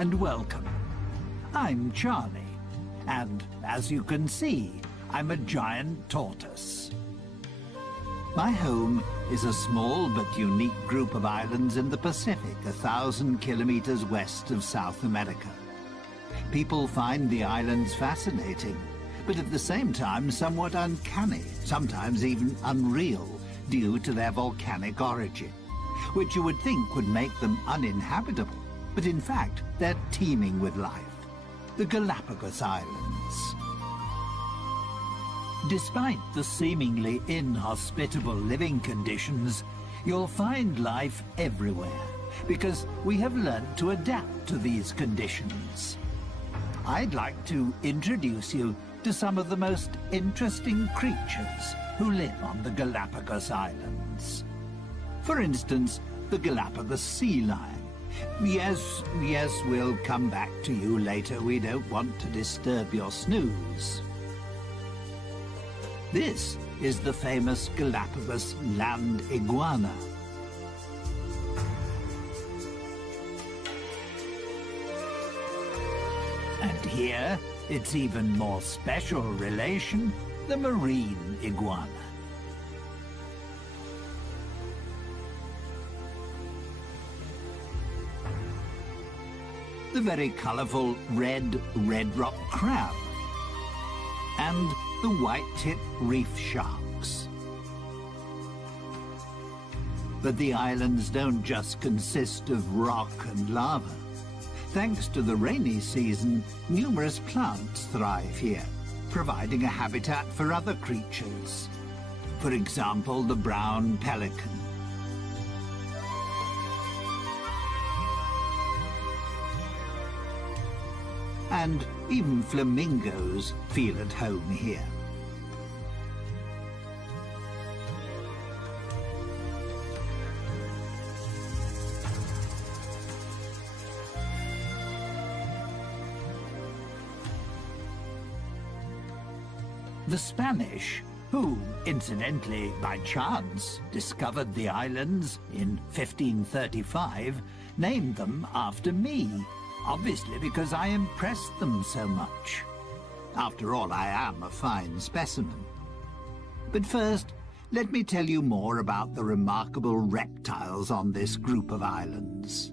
and welcome. I'm Charlie, and as you can see, I'm a giant tortoise. My home is a small but unique group of islands in the Pacific, 1,000 kilometers west of South America. People find the islands fascinating, but at the same time somewhat uncanny, sometimes even unreal, due to their volcanic origin, which you would think would make them uninhabitable, but in fact they're teeming with life. The Galapagos Islands. Despite the seemingly inhospitable living conditions, you'll find life everywhere, because we have learned to adapt to these conditions. I'd like to introduce you to some of the most interesting creatures who live on the Galapagos Islands. For instance, the Galapagos sea lion. Yes, we'll come back to you later. We don't want to disturb your snooze. This is the famous Galapagos land iguana. And here, its even more special relation, the marine iguana. The very colourful red rock crab, and the white-tipped reef sharks. But the islands don't just consist of rock and lava. Thanks to the rainy season, numerous plants thrive here, providing a habitat for other creatures. For example, the brown pelican. And even flamingos feel at home here. The Spanish, who, incidentally, by chance, discovered the islands in 1535, named them after me. Obviously because I impressed them so much. After all, I am a fine specimen. But first, let me tell you more about the remarkable reptiles on this group of islands.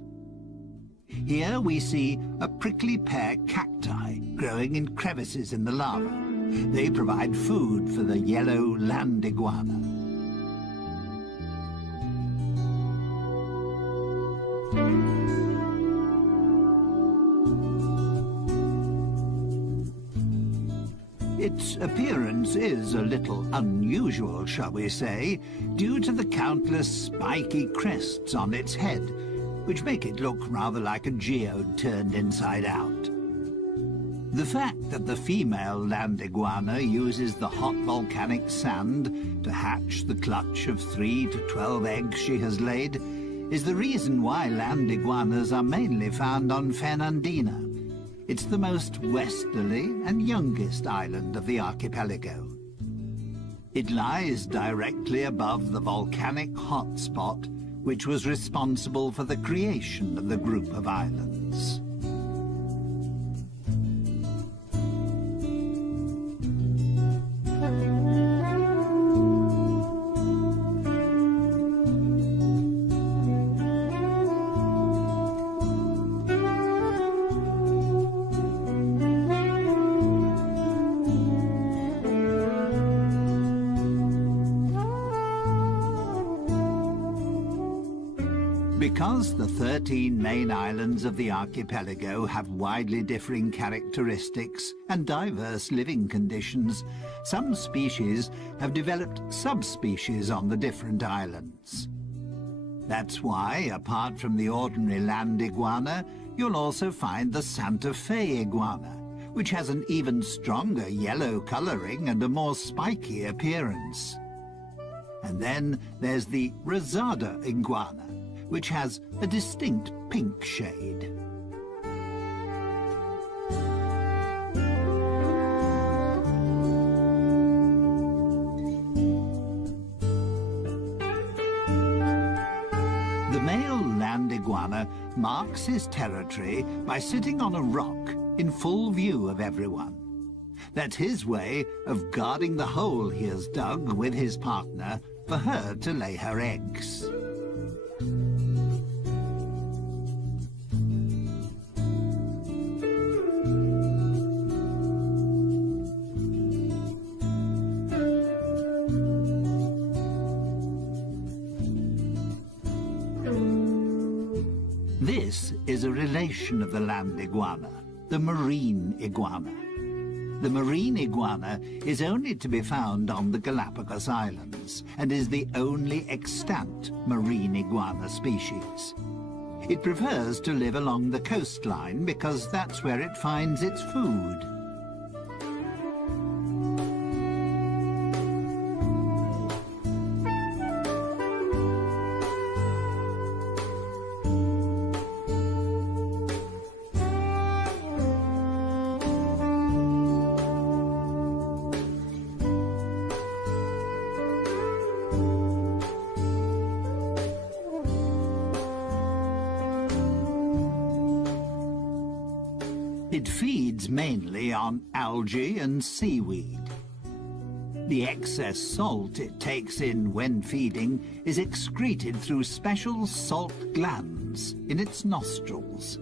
Here we see a prickly pear cacti growing in crevices in the lava. They provide food for the yellow land iguana. Its appearance is a little unusual, shall we say, due to the countless spiky crests on its head, which make it look rather like a geode turned inside out. The fact that the female land iguana uses the hot volcanic sand to hatch the clutch of 3 to 12 eggs she has laid is the reason why land iguanas are mainly found on Fernandina. It's the most westerly and youngest island of the archipelago. It lies directly above the volcanic hotspot, which was responsible for the creation of the group of islands. Because the 13 main islands of the archipelago have widely differing characteristics and diverse living conditions, some species have developed subspecies on the different islands. That's why, apart from the ordinary land iguana, you'll also find the Santa Fe iguana, which has an even stronger yellow coloring and a more spiky appearance. And then there's the Rosada iguana, which has a distinct pink shade. The male land iguana marks his territory by sitting on a rock in full view of everyone. That's his way of guarding the hole he has dug with his partner for her to lay her eggs. This is a relation of the land iguana, the marine iguana. The marine iguana is only to be found on the Galapagos Islands and is the only extant marine iguana species. It prefers to live along the coastline because that's where it finds its food. It feeds mainly on algae and seaweed. The excess salt it takes in when feeding is excreted through special salt glands in its nostrils.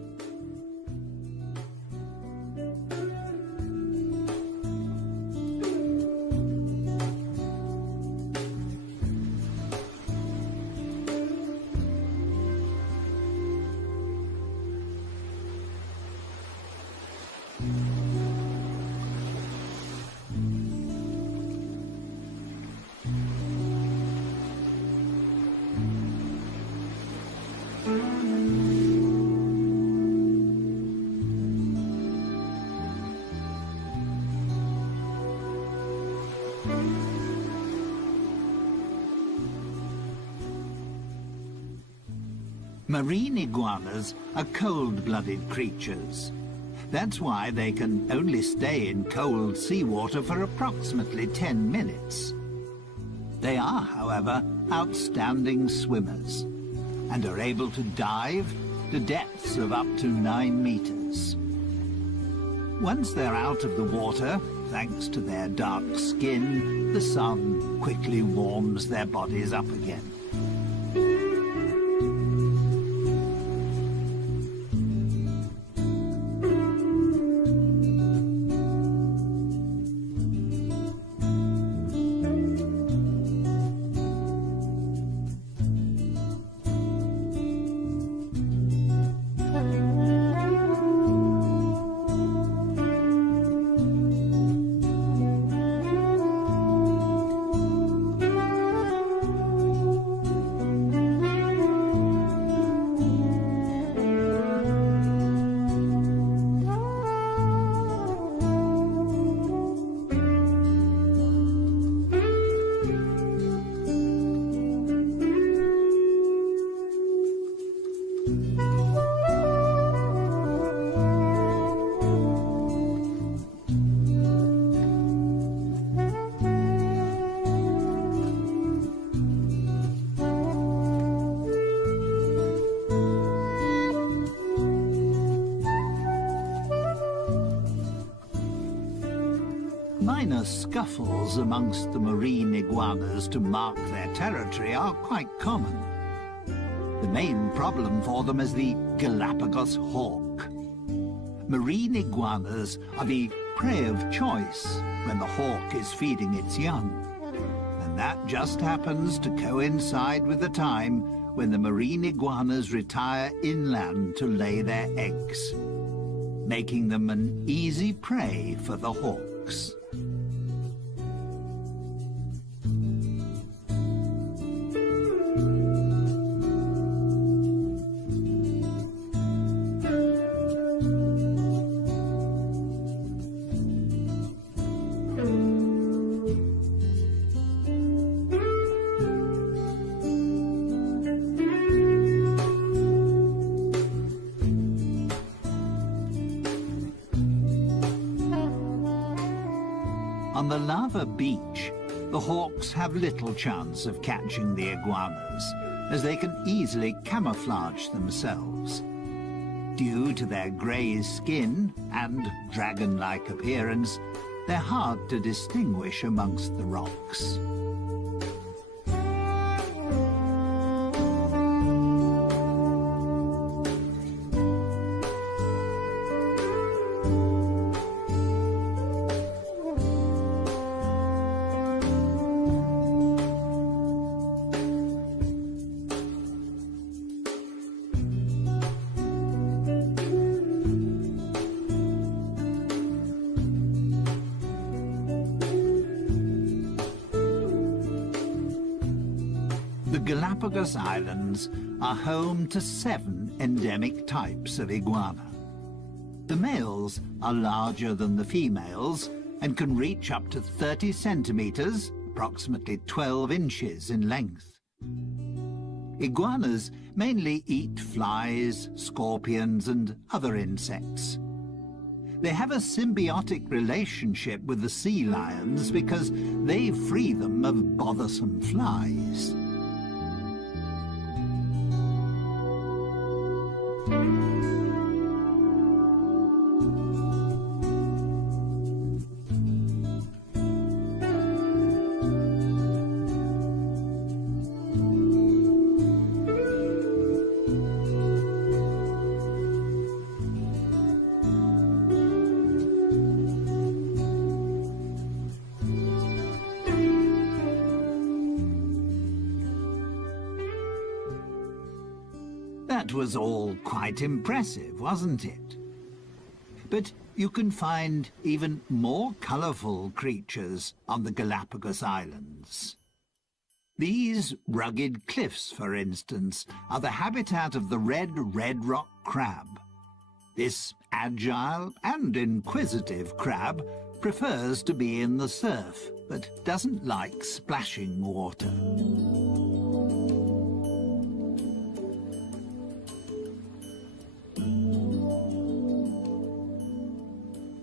Marine iguanas are cold-blooded creatures. That's why they can only stay in cold seawater for approximately 10 minutes. They are, however, outstanding swimmers and are able to dive to depths of up to 9 meters. Once they're out of the water, thanks to their dark skin, the sun quickly warms their bodies up again. Minor scuffles amongst the marine iguanas to mark their territory are quite common. The main problem for them is the Galapagos hawk. Marine iguanas are the prey of choice when the hawk is feeding its young. And that just happens to coincide with the time when the marine iguanas retire inland to lay their eggs, making them an easy prey for the hawks. On the lava beach, the hawks have little chance of catching the iguanas, as they can easily camouflage themselves. Due to their grey skin and dragon-like appearance, they're hard to distinguish amongst the rocks. The Galapagos Islands are home to 7 endemic types of iguana. The males are larger than the females and can reach up to 30 centimeters, approximately 12 inches in length. Iguanas mainly eat flies, scorpions, and other insects. They have a symbiotic relationship with the sea lions because they free them of bothersome flies. That was all quite impressive, wasn't it? But you can find even more colourful creatures on the Galapagos Islands. These rugged cliffs, for instance, are the habitat of the red rock crab. This agile and inquisitive crab prefers to be in the surf, but doesn't like splashing water.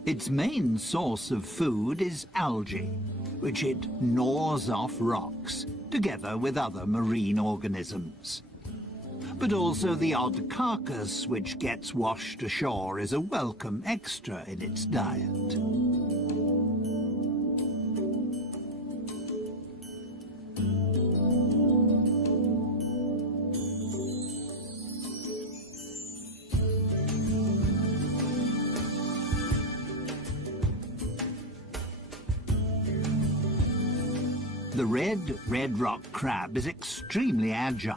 Its main source of food is algae, which it gnaws off rocks, together with other marine organisms. But also the odd carcass which gets washed ashore is a welcome extra in its diet. The red rock crab is extremely agile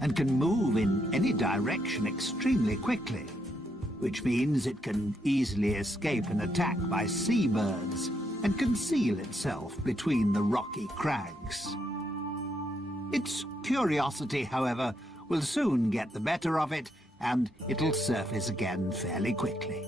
and can move in any direction extremely quickly, which means it can easily escape an attack by seabirds and conceal itself between the rocky crags. Its curiosity, however, will soon get the better of it, and it'll surface again fairly quickly.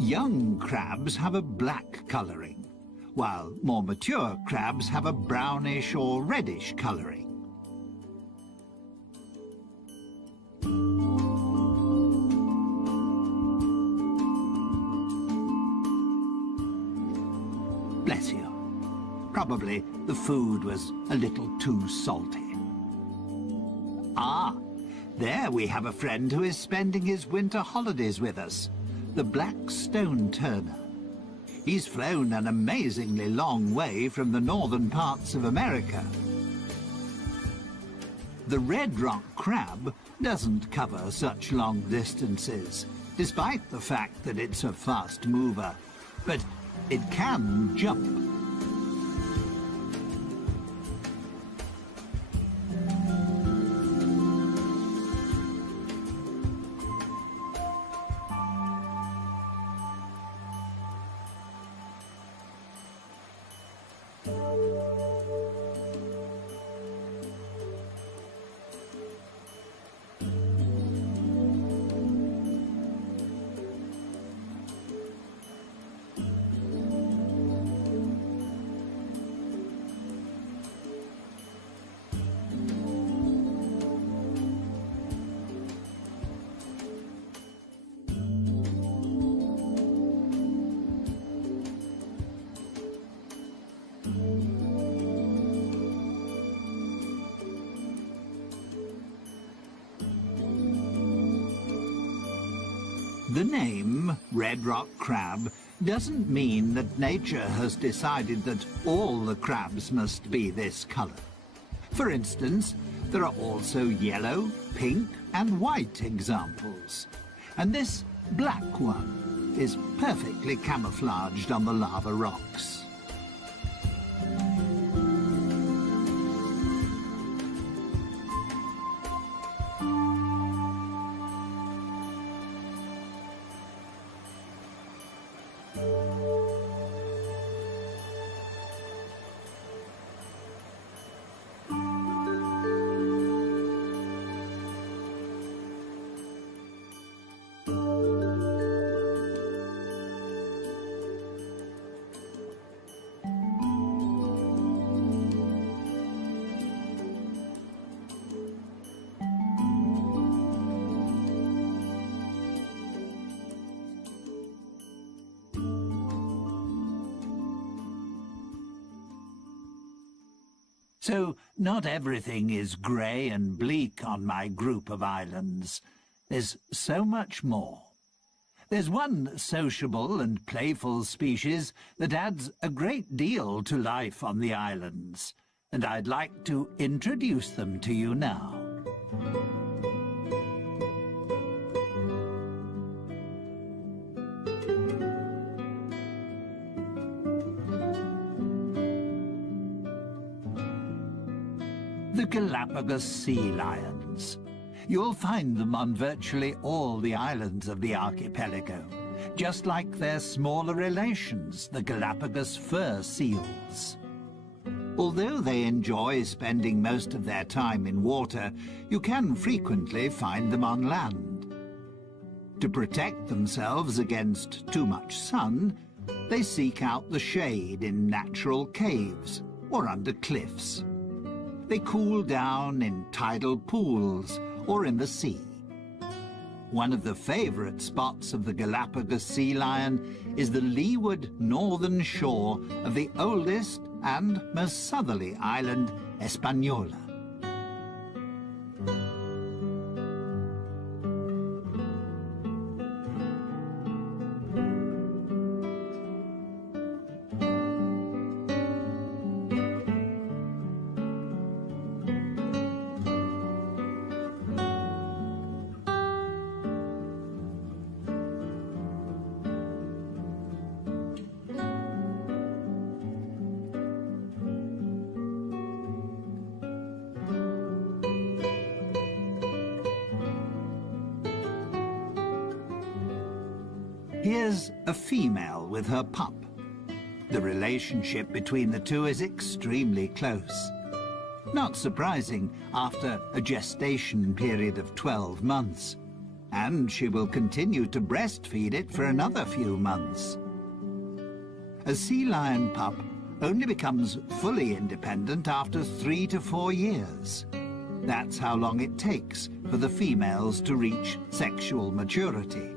Young crabs have a black colouring, while more mature crabs have a brownish or reddish colouring. Bless you. Probably the food was a little too salty. Ah, there we have a friend who is spending his winter holidays with us. The black stone turner. He's flown an amazingly long way from the northern parts of America. The red rock crab doesn't cover such long distances, despite the fact that it's a fast mover, but it can jump. The name red rock crab doesn't mean that nature has decided that all the crabs must be this colour. For instance, there are also yellow, pink and white examples. And this black one is perfectly camouflaged on the lava rocks. So, not everything is grey and bleak on my group of islands. There's so much more. There's one sociable and playful species that adds a great deal to life on the islands, and I'd like to introduce them to you now. The Galapagos sea lions. You'll find them on virtually all the islands of the archipelago, just like their smaller relations, the Galapagos fur seals. Although they enjoy spending most of their time in water, you can frequently find them on land. To protect themselves against too much sun, they seek out the shade in natural caves or under cliffs. They cool down in tidal pools or in the sea. One of the favourite spots of the Galapagos sea lion is the leeward northern shore of the oldest and most southerly island, Hispaniola. Here's a female with her pup. The relationship between the two is extremely close. Not surprising after a gestation period of 12 months. And she will continue to breastfeed it for another few months. A sea lion pup only becomes fully independent after 3 to 4 years. That's how long it takes for the females to reach sexual maturity.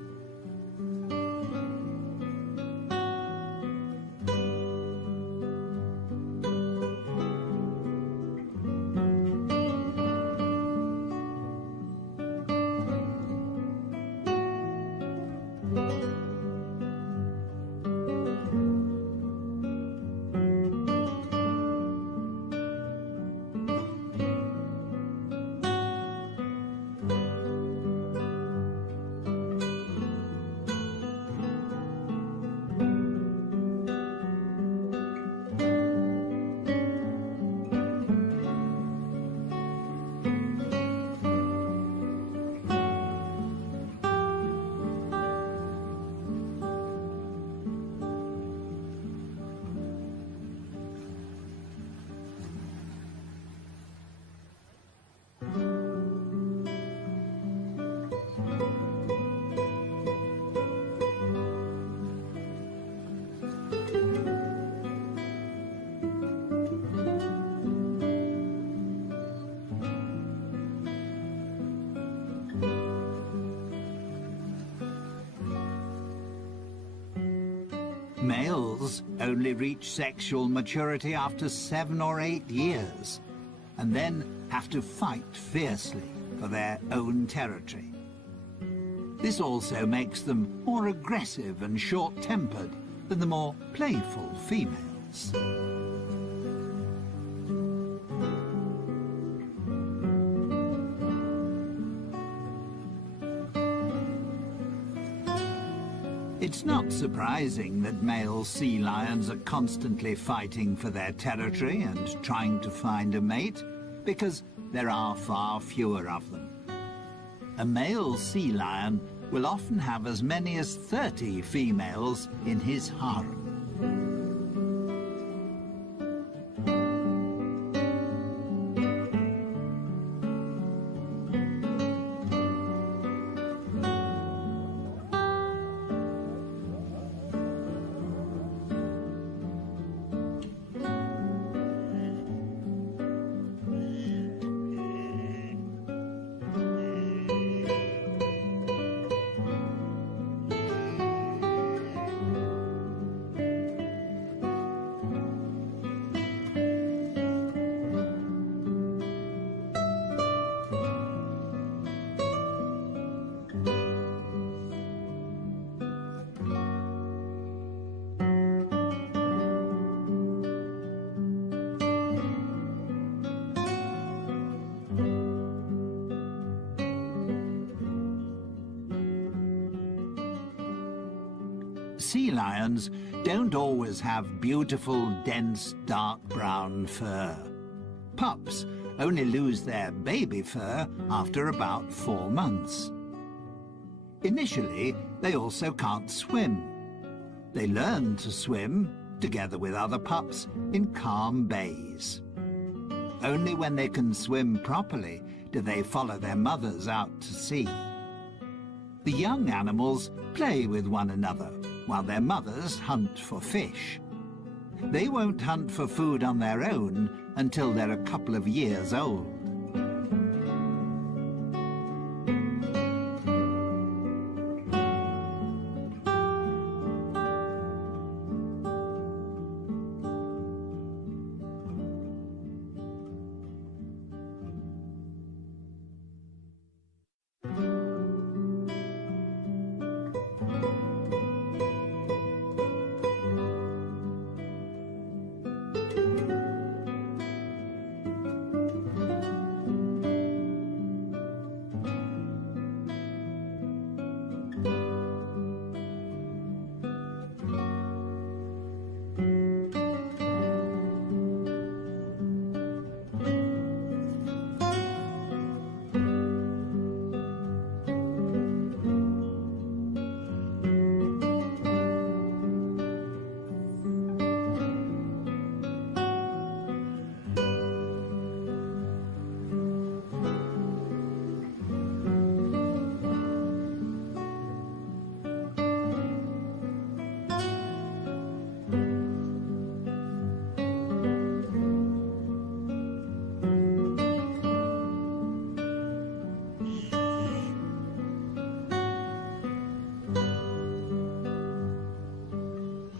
Males only reach sexual maturity after 7 or 8 years, and then have to fight fiercely for their own territory. This also makes them more aggressive and short-tempered than the more playful females. It's not surprising that male sea lions are constantly fighting for their territory and trying to find a mate, because there are far fewer of them. A male sea lion will often have as many as 30 females in his harem. Sea lions don't always have beautiful, dense, dark brown fur. Pups only lose their baby fur after about 4 months. Initially, they also can't swim. They learn to swim, together with other pups, in calm bays. Only when they can swim properly do they follow their mothers out to sea. The young animals play with one another, while their mothers hunt for fish. They won't hunt for food on their own until they're a couple of years old.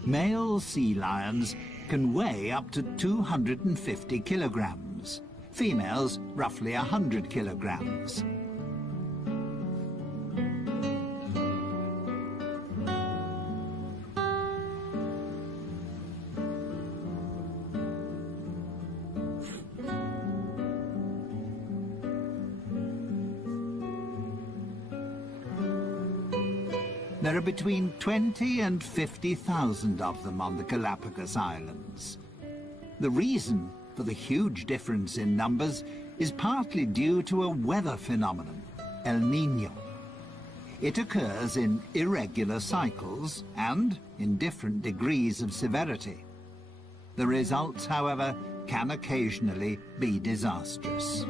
Male sea lions can weigh up to 250 kilograms. Females, roughly 100 kilograms. There are between 20 and 50,000 of them on the Galapagos Islands. The reason for the huge difference in numbers is partly due to a weather phenomenon, El Niño. It occurs in irregular cycles and in different degrees of severity. The results, however, can occasionally be disastrous.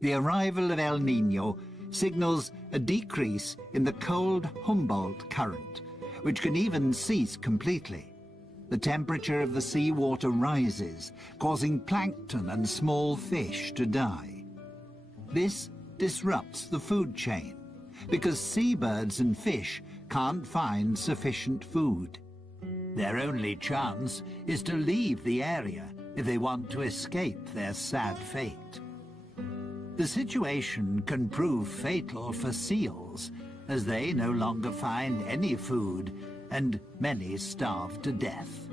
The arrival of El Niño signals a decrease in the cold Humboldt current, which can even cease completely. The temperature of the seawater rises, causing plankton and small fish to die. This disrupts the food chain, because seabirds and fish can't find sufficient food. Their only chance is to leave the area if they want to escape their sad fate. The situation can prove fatal for seals, as they no longer find any food, and many starve to death.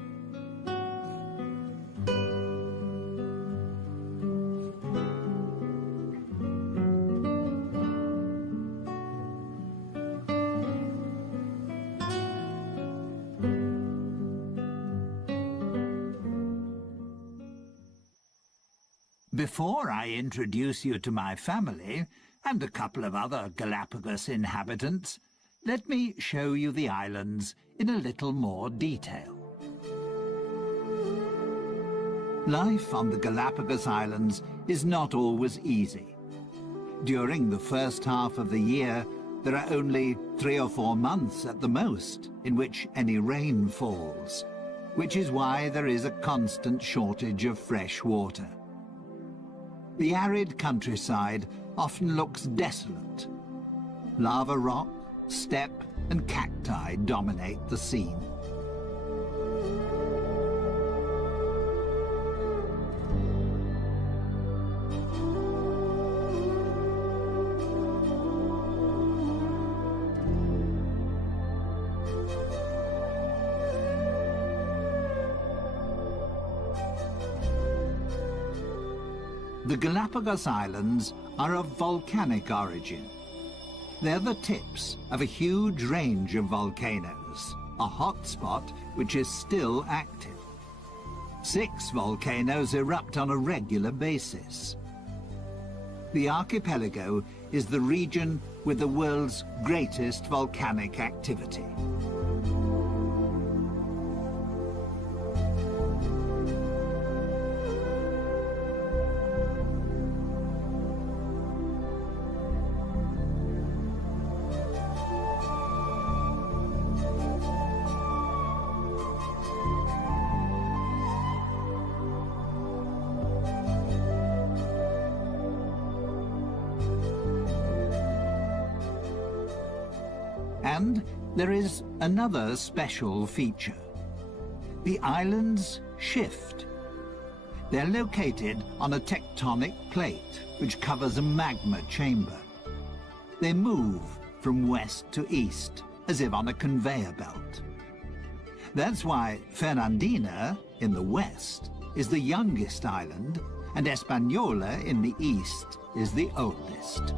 Before I introduce you to my family and a couple of other Galapagos inhabitants, let me show you the islands in a little more detail. Life on the Galapagos Islands is not always easy. During the first half of the year, there are only 3 or 4 months at the most in which any rain falls, which is why there is a constant shortage of fresh water. The arid countryside often looks desolate. Lava rock, steppe, and cacti dominate the scene. The Galapagos Islands are of volcanic origin. They're the tips of a huge range of volcanoes, a hotspot which is still active. 6 volcanoes erupt on a regular basis. The archipelago is the region with the world's greatest volcanic activity. And there is another special feature. The islands shift. They're located on a tectonic plate which covers a magma chamber. They move from west to east, as if on a conveyor belt. That's why Fernandina, in the west, is the youngest island, and Española, in the east, is the oldest.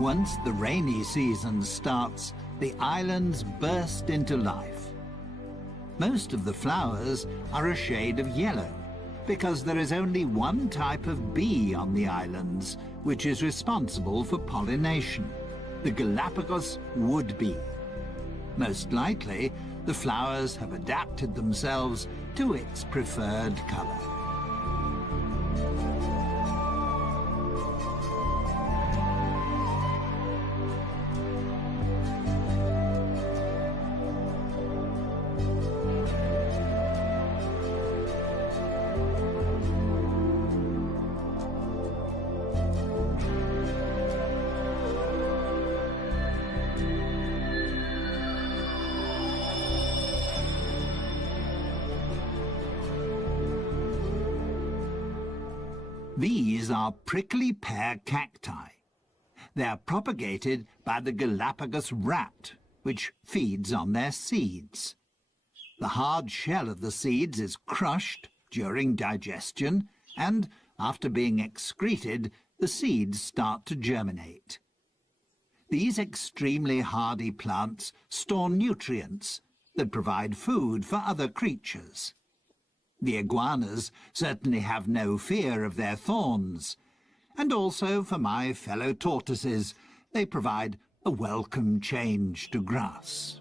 Once the rainy season starts, the islands burst into life. Most of the flowers are a shade of yellow, because there is only one type of bee on the islands, which is responsible for pollination, the Galapagos wood bee. Most likely, the flowers have adapted themselves to its preferred color. These are prickly pear cacti. They are propagated by the Galapagos rat, which feeds on their seeds. The hard shell of the seeds is crushed during digestion, and after being excreted, the seeds start to germinate. These extremely hardy plants store nutrients that provide food for other creatures. The iguanas certainly have no fear of their thorns, and also for my fellow tortoises, they provide a welcome change to grass.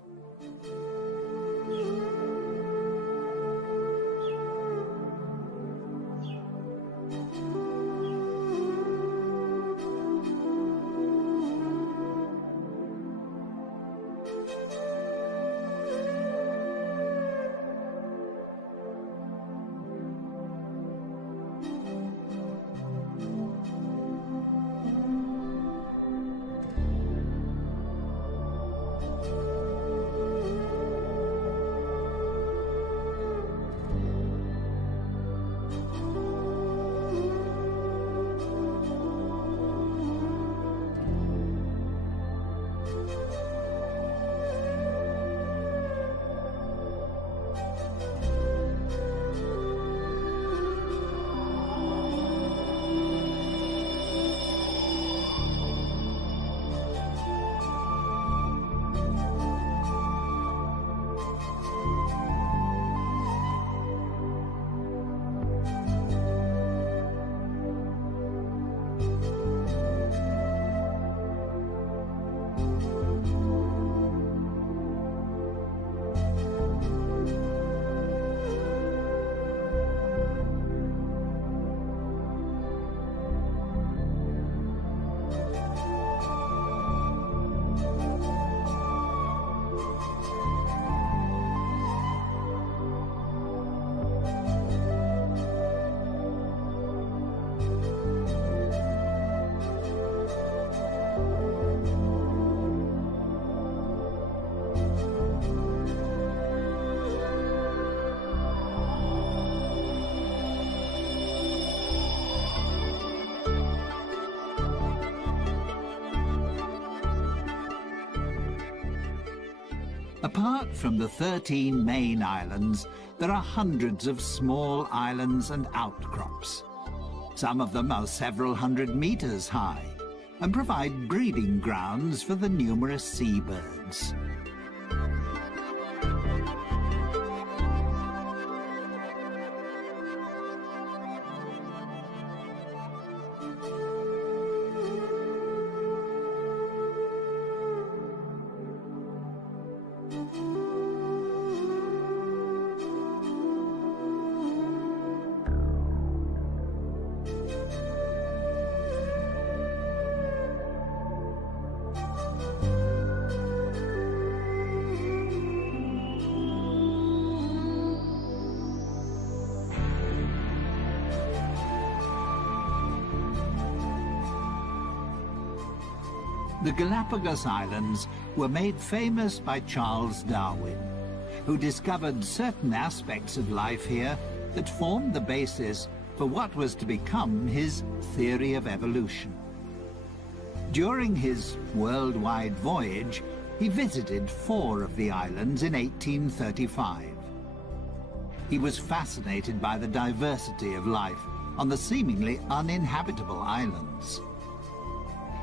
Apart from the 13 main islands, there are hundreds of small islands and outcrops. Some of them are several hundred meters high and provide breeding grounds for the numerous seabirds. The Galapagos Islands were made famous by Charles Darwin, who discovered certain aspects of life here that formed the basis for what was to become his theory of evolution. During his worldwide voyage, he visited 4 of the islands in 1835. He was fascinated by the diversity of life on the seemingly uninhabitable islands.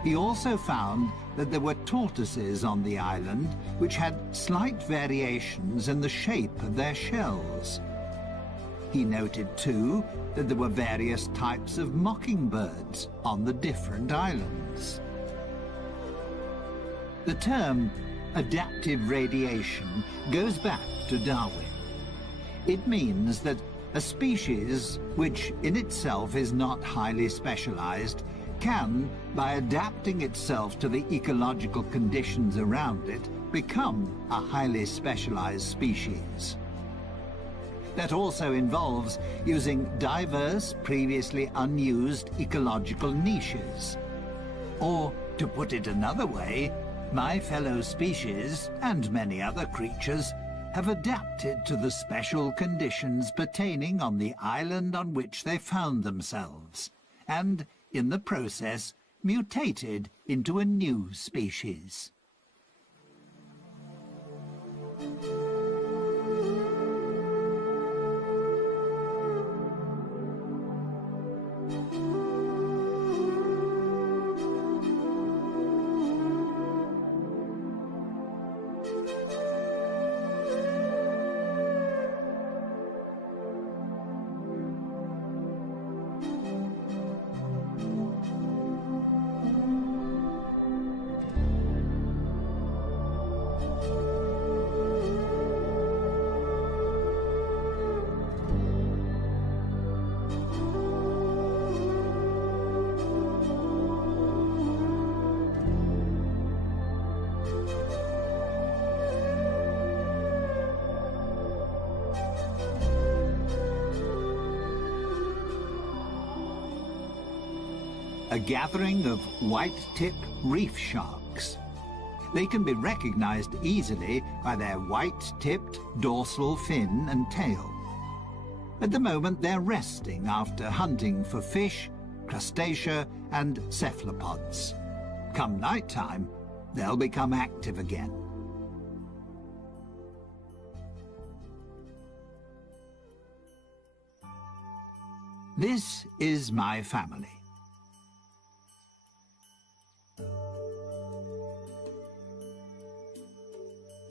He also found that there were tortoises on the island which had slight variations in the shape of their shells. He noted, too, that there were various types of mockingbirds on the different islands. The term adaptive radiation goes back to Darwin. It means that a species, which in itself is not highly specialized, can, by adapting itself to the ecological conditions around it, become a highly specialized species. That also involves using diverse, previously unused ecological niches. Or, to put it another way, my fellow species, and many other creatures, have adapted to the special conditions pertaining on the island on which they found themselves, and, in the process, mutated into a new species. A gathering of white-tip reef sharks. They can be recognized easily by their white-tipped dorsal fin and tail. At the moment, they're resting after hunting for fish, crustacea, and cephalopods. Come nighttime, they'll become active again. This is my family.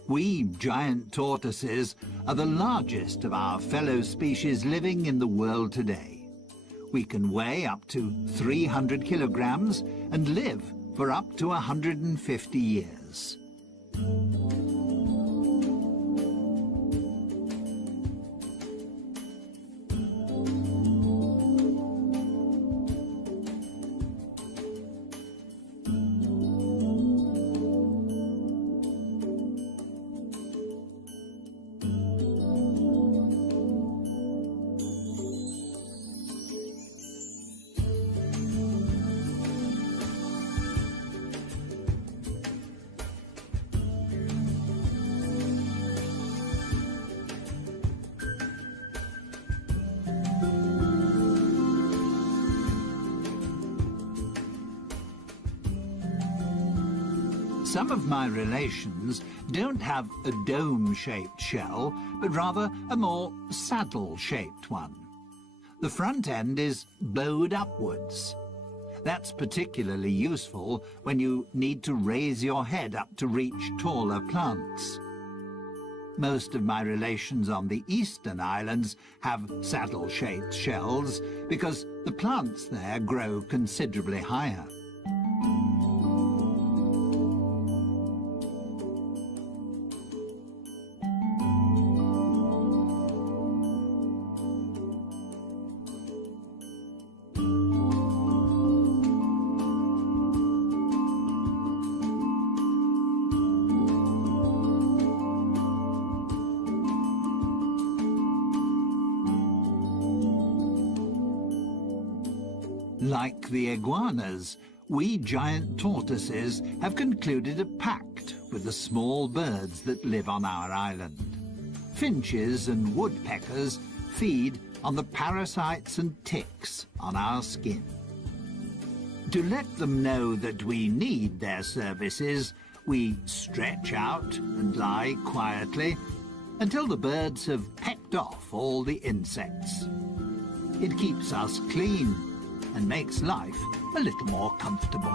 We giant tortoises are the largest of our fellow species living in the world today. We can weigh up to 300 kilograms and live for up to 150 years. Some of my relations don't have a dome-shaped shell, but rather a more saddle-shaped one. The front end is bowed upwards. That's particularly useful when you need to raise your head up to reach taller plants. Most of my relations on the eastern islands have saddle-shaped shells because the plants there grow considerably higher. Like the iguanas, we giant tortoises have concluded a pact with the small birds that live on our island. Finches and woodpeckers feed on the parasites and ticks on our skin. To let them know that we need their services, we stretch out and lie quietly until the birds have pecked off all the insects. It keeps us clean and makes life a little more comfortable.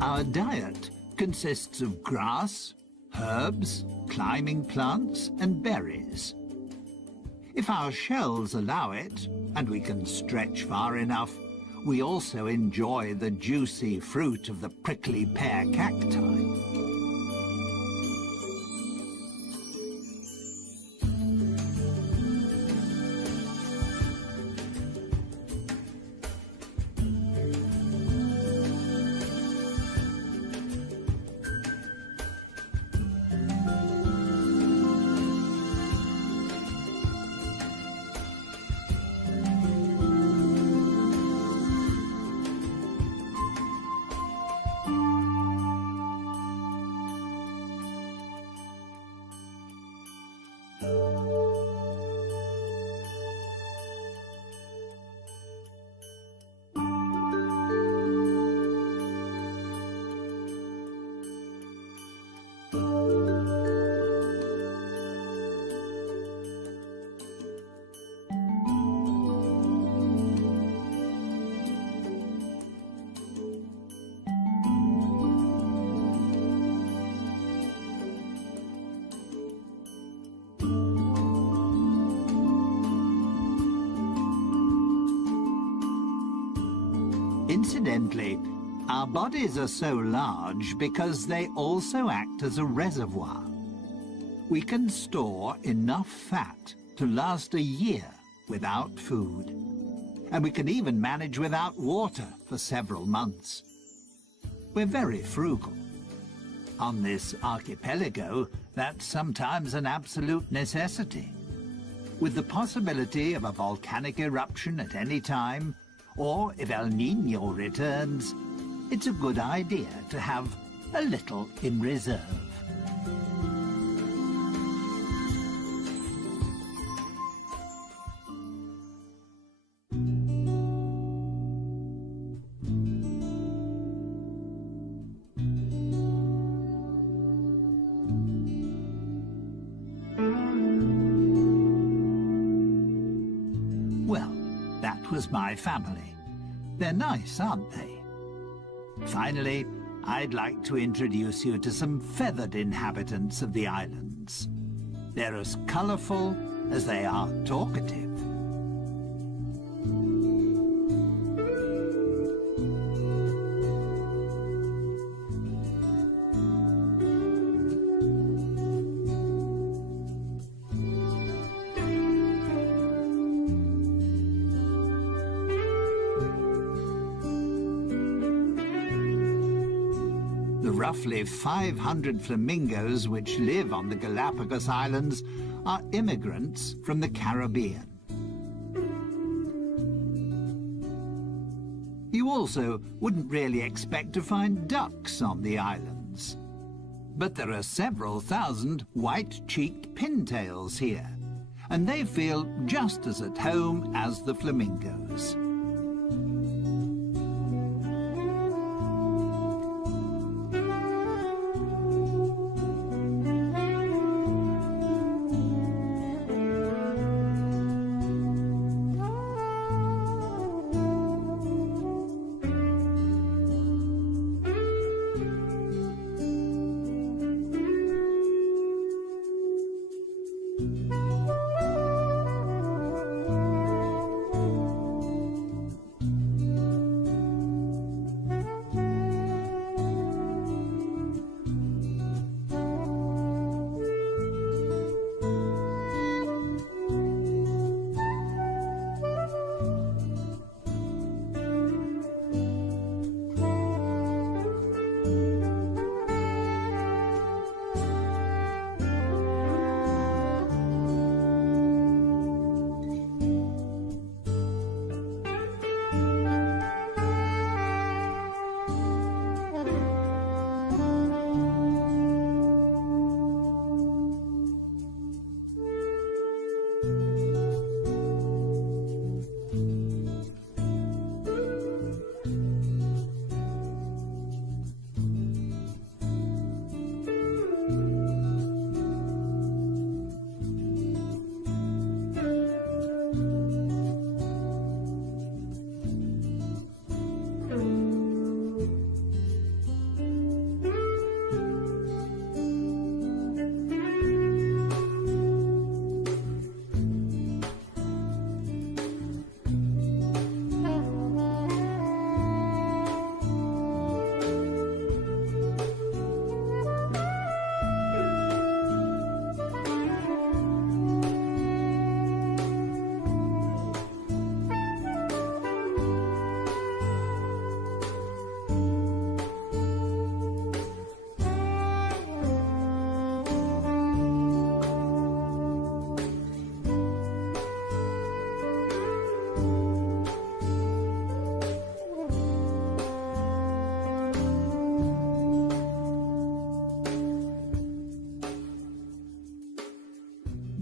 Our diet consists of grass, herbs, climbing plants, and berries. If our shells allow it, and we can stretch far enough, we also enjoy the juicy fruit of the prickly pear cacti. Incidentally, our bodies are so large because they also act as a reservoir. We can store enough fat to last a year without food. And we can even manage without water for several months. We're very frugal. On this archipelago, that's sometimes an absolute necessity. With the possibility of a volcanic eruption at any time, or if El Niño returns, it's a good idea to have a little in reserve. Well, that was my family. They're nice, aren't they? Finally, I'd like to introduce you to some feathered inhabitants of the islands. They're as colourful as they are talkative. The roughly 500 flamingos which live on the Galapagos Islands are immigrants from the Caribbean. You also wouldn't really expect to find ducks on the islands. But there are several thousand white-cheeked pintails here, and they feel just as at home as the flamingos.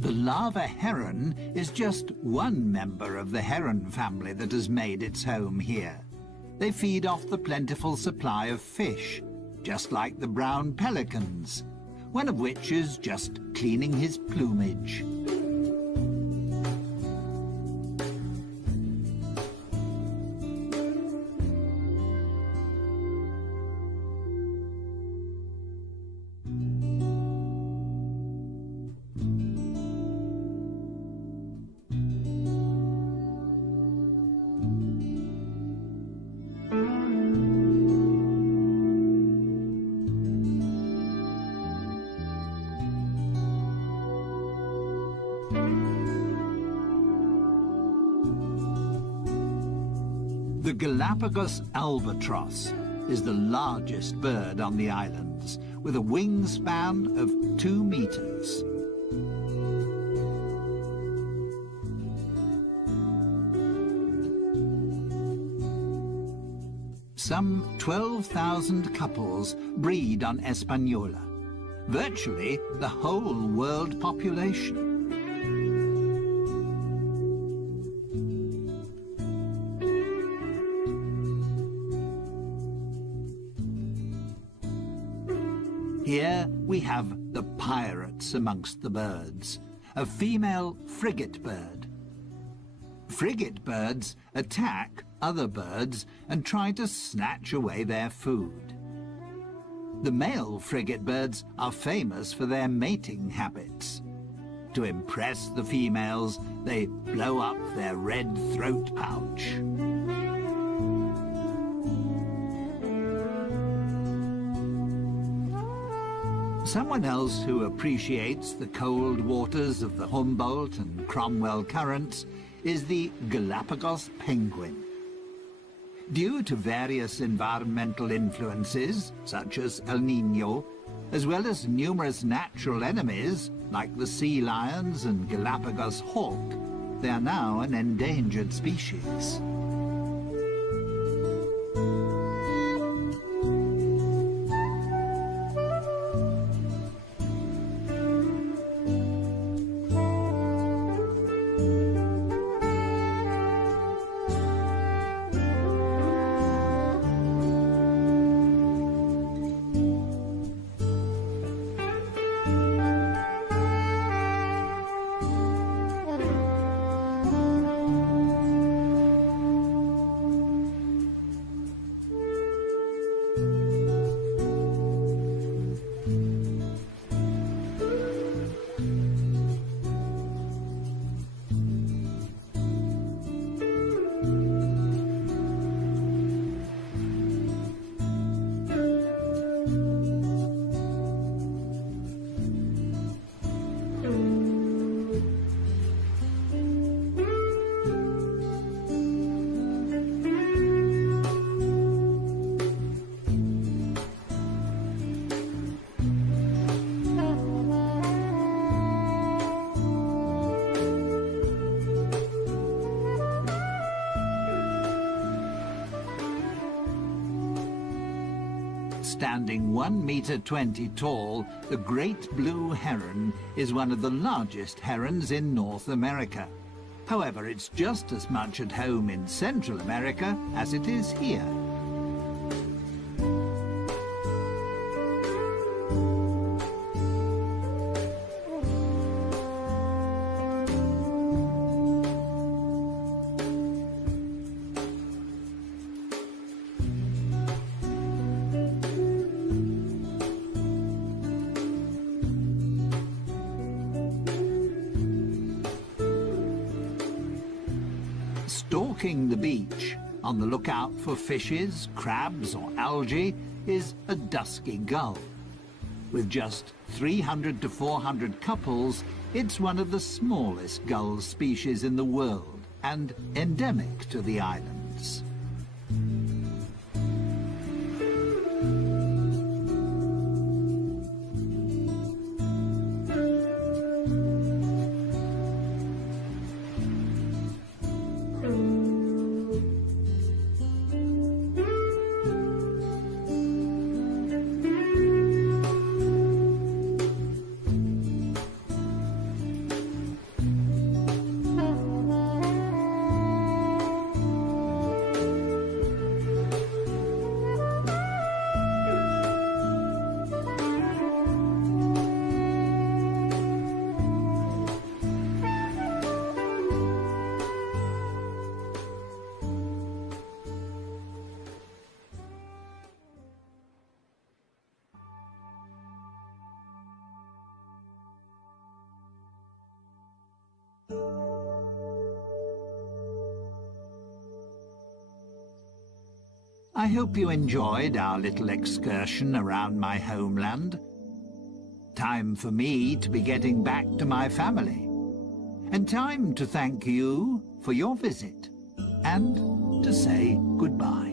The lava heron is just one member of the heron family that has made its home here. They feed off the plentiful supply of fish, just like the brown pelicans, one of which is just cleaning his plumage. Galapagos albatross is the largest bird on the islands, with a wingspan of 2 meters. Some 12,000 couples breed on Hispaniola, virtually the whole world population. Here we have the pirates amongst the birds, a female frigate bird. Frigate birds attack other birds and try to snatch away their food. The male frigate birds are famous for their mating habits. To impress the females, they blow up their red throat pouch. Someone else who appreciates the cold waters of the Humboldt and Cromwell currents is the Galapagos penguin. Due to various environmental influences, such as El Niño, as well as numerous natural enemies, like the sea lions and Galapagos hawk, they are now an endangered species. Standing 1.20 meters tall, the great blue heron is one of the largest herons in North America. However, it's just as much at home in Central America as it is here. Stalking the beach, on the lookout for fishes, crabs or algae, is a dusky gull. With just 300 to 400 couples, it's one of the smallest gull species in the world and endemic to the islands. I hope you enjoyed our little excursion around my homeland. Time for me to be getting back to my family. And time to thank you for your visit. And to say goodbye.